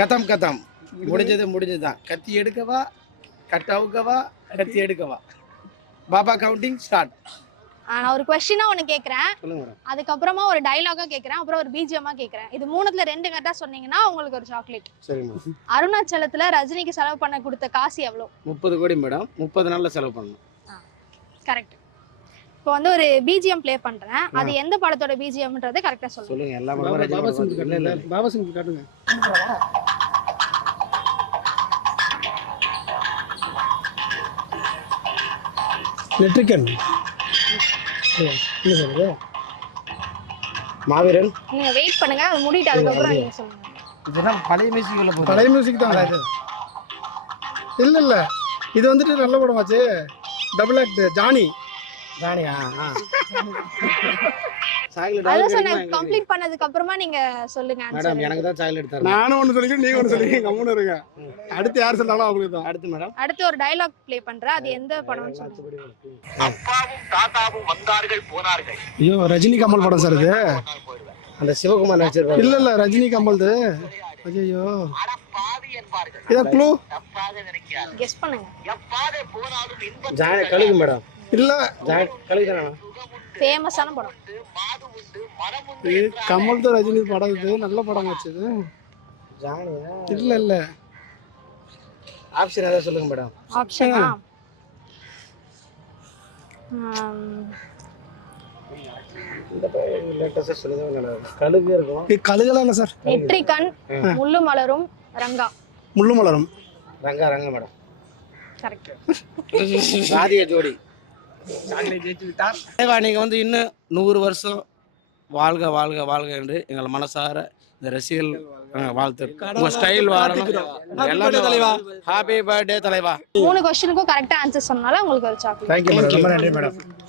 கதம் கதம் முடிஞ்சது முடிஞ்சதுதான். கத்தி எடுக்கவா, கட் அவுக்கவா, கத்தி எடுக்கவா? Baba counting start. நான் ஒரு கொஸ்டினா ஒன்று கேட்குறேன், சொல்லுங்க மேடம். அதுக்கப்புறமா ஒரு டைலாகா கேட்குறேன், அப்புறம் ஒரு பிஜிஎம்மா கேட்குறேன். இது மூணுத்துல 2 கரெக்டாக சொன்னீங்கன்னா உங்களுக்கு ஒரு சாக்லேட். சரி மேடம். அருணாச்சலத்தில் ரஜினிக்கு செலவு பண்ண கொடுத்த காசு எவ்வளோ? 30 கோடி மேடம். 30 நாளில் செலவு பண்ணணும். கரெக்ட். இப்போ வந்து ஒரு பிஜிஎம் ப்ளே பண்ணுறேன், அது எந்த படத்தோட பிஜிஎம்ன்றது கரெக்டாக சொல்லுங்க. சொல்லுங்க. எல்லா படமும் பாபா சிங் காட்டுங்க. பாபா சிங் காட்டுங்க. நெட்ரிகன். என்ன சொல்றது? மாவீரன். நீங்க வெயிட் பண்ணுங்க, அது முடிட்டு அதுக்கப்புறம் நீங்க சொல்லுங்க. இதெல்லாம் பழைய மியூசிக் உள்ள போகுது. பழைய மியூசிக் தான் இது. இல்ல இது வந்துட்டு நல்ல படமாச்சு. Double act Johnny. ஜானியா? சாக்லேட் அதான் சொன்னேன், கம்ப்ளீட் பண்ணதுக்கு அப்புறமா நீங்க சொல்லுங்க மேடம். ஆன்சர். எனக்கு தான் சாக்லேட் தரணும். நானும் ஒன்று சொல்லிக்கிறேன், நீங்க ஒன்று சொல்லிக்கிறீங்க. கம்முன்னு இருங்க. அடுத்து யார் சொன்னாலும் அவங்களுக்கு தான். அடுத்து மேடம். அடுத்து ஒரு டயலாக் ப்ளே பண்றேன், அது எந்த படம்னு சொல்லுங்க. அப்பாவும் தாத்தாவும் வந்தார்கள் போனார்கள். ஐயோ, ரஜினி கமல் படம் சார் இது. அந்த சிவகுமார் நடிச்சிருப்பாரு. இல்ல ரஜினி கமல்து. ஐயோ, அட பாவி என்பார்கள். இத க்ளூ. தப்பாக நினைக்கிறார். கெஸ் பண்ணுங்க. எப்பாதே போனாலும் இன்பம் ஜானி கழுகு மேடம். இல்ல ஜானி கழுகு தானே? ஃபேமஸான படம். மாது உண்டு மனம் உண்டு இது கமல் தான் ரஜினி படம். இது நல்ல படம் வச்சது. ஜானியா? இல்ல ஆப்ஷன் ஏதாவது சொல்லுங்க மேடம். ஆப்ஷனா இந்த லேட்டஸ்டா சொல்லுங்க மேடம். கழுகு இருக்கும். இது கழுகலாம் இல்ல சார். நெட்ரிகன், முள்ளு மலரும், ரங்கா. முள்ளு மலரும். ரங்கா ரங்கா மேடம். கரெக்ட். ராதிய ஜோடி. சாக்லேட் ஜெயிச்சு விட்டார். தேவா, நீங்க வந்து இன்னும் 100 வருஷம் வாழ்க வாழ்க வாழ்க என்று எங்கள் மனசார இந்த ரசிகர்கள் வாழ்த்து. உங்க ஸ்டைல் வாழணும். எல்லாமே தலைவா. ஹாப்பி பர்த்டே தலைவா. 3 क्वेश्चनக்கும் கரெக்ட்டா ஆன்சர் சொன்னால உங்களுக்கு ஒரு சாக்லேட். Thank you madam. ரொம்ப நன்றி மேடம்.